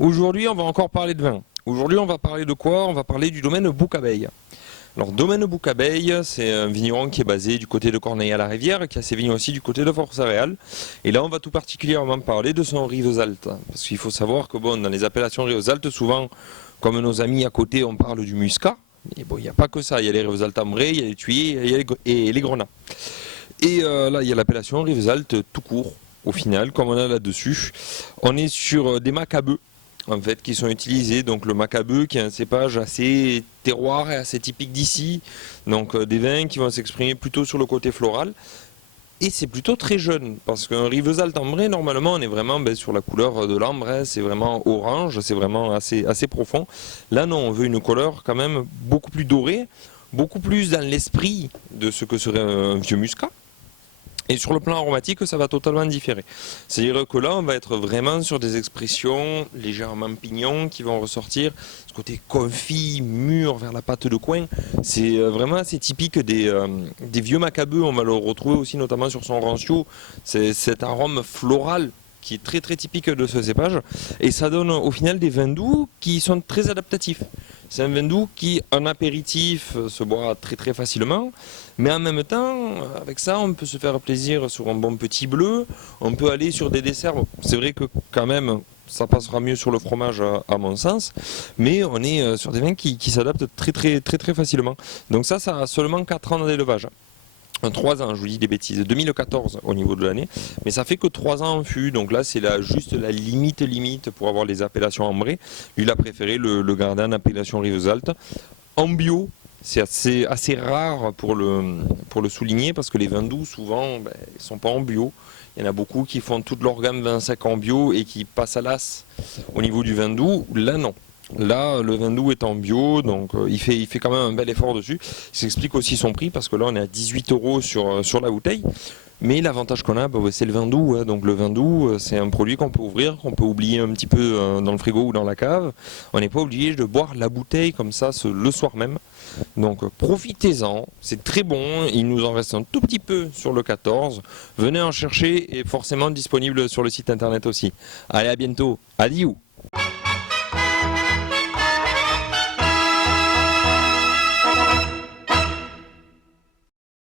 Aujourd'hui, on va encore parler de vin. Aujourd'hui, on va parler de quoi? On va parler du domaine Boucabeille. Alors, domaine Boucabeille, c'est un vigneron qui est basé du côté de Corneille-à-la-Rivière, qui a ses vignes aussi du côté de Force-Céréales. Et là, on va tout particulièrement parler de son Rivesaltes. Parce qu'il faut savoir que bon, dans les appellations Rivesaltes, souvent, comme nos amis à côté, on parle du muscat. Mais bon, il n'y a pas que ça. Il y a les Rivesaltes ambrés, il y a les Thuilliers et les Grenats. Et là, il y a l'appellation Rivesaltes tout court. Au final, comme on a là-dessus, on est sur des macabeux en fait qui sont utilisés. Donc le macabeux qui est un cépage assez terroir et assez typique d'ici. Donc des vins qui vont s'exprimer plutôt sur le côté floral. Et c'est plutôt très jeune, parce qu'un Rivesaltes ambré, normalement, on est vraiment sur la couleur de l'ambre, hein, c'est vraiment orange, c'est vraiment assez profond. Là, non, on veut une couleur quand même beaucoup plus dorée, beaucoup plus dans l'esprit de ce que serait un vieux muscat. Et sur le plan aromatique, ça va totalement différer. C'est-à-dire que là, on va être vraiment sur des expressions légèrement pignon qui vont ressortir. Ce côté confit, mûr vers la pâte de coin, c'est vraiment assez typique des vieux macabeux. On va le retrouver aussi notamment sur son rancio. C'est cet arôme floral qui est très typique de ce cépage. Et ça donne au final des vins doux qui sont très adaptatifs. C'est un vin doux qui, en apéritif, se boit très facilement. Mais en même temps, avec ça, on peut se faire plaisir sur un bon petit bleu. On peut aller sur des desserts. C'est vrai que quand même, ça passera mieux sur le fromage à mon sens. Mais on est sur des vins qui s'adaptent très facilement. Donc ça a seulement 4 ans d'élevage. 3 ans, je vous dis des bêtises, 2014 au niveau de l'année, mais ça fait que 3 ans en fût, donc là c'est juste la limite pour avoir les appellations ambrées. Lui il a préféré le garder en appellation Rivesaltes. En bio, c'est assez rare pour le souligner, parce que les vins doux souvent ils ne sont pas en bio. Il y en a beaucoup qui font toute leur gamme vin sec en bio et qui passent à l'as au niveau du vin doux. Là non. Là, le vin doux est en bio, donc il fait quand même un bel effort dessus. Ça explique aussi son prix, parce que là, on est à 18 € sur la bouteille. Mais l'avantage qu'on a, c'est le vin doux. Hein. Donc le vin doux, c'est un produit qu'on peut ouvrir, qu'on peut oublier un petit peu dans le frigo ou dans la cave. On n'est pas obligé de boire la bouteille comme ça le soir même. Donc profitez-en, c'est très bon. Il nous en reste un tout petit peu sur le 14. Venez en chercher, et forcément disponible sur le site internet aussi. Allez, à bientôt. Adieu.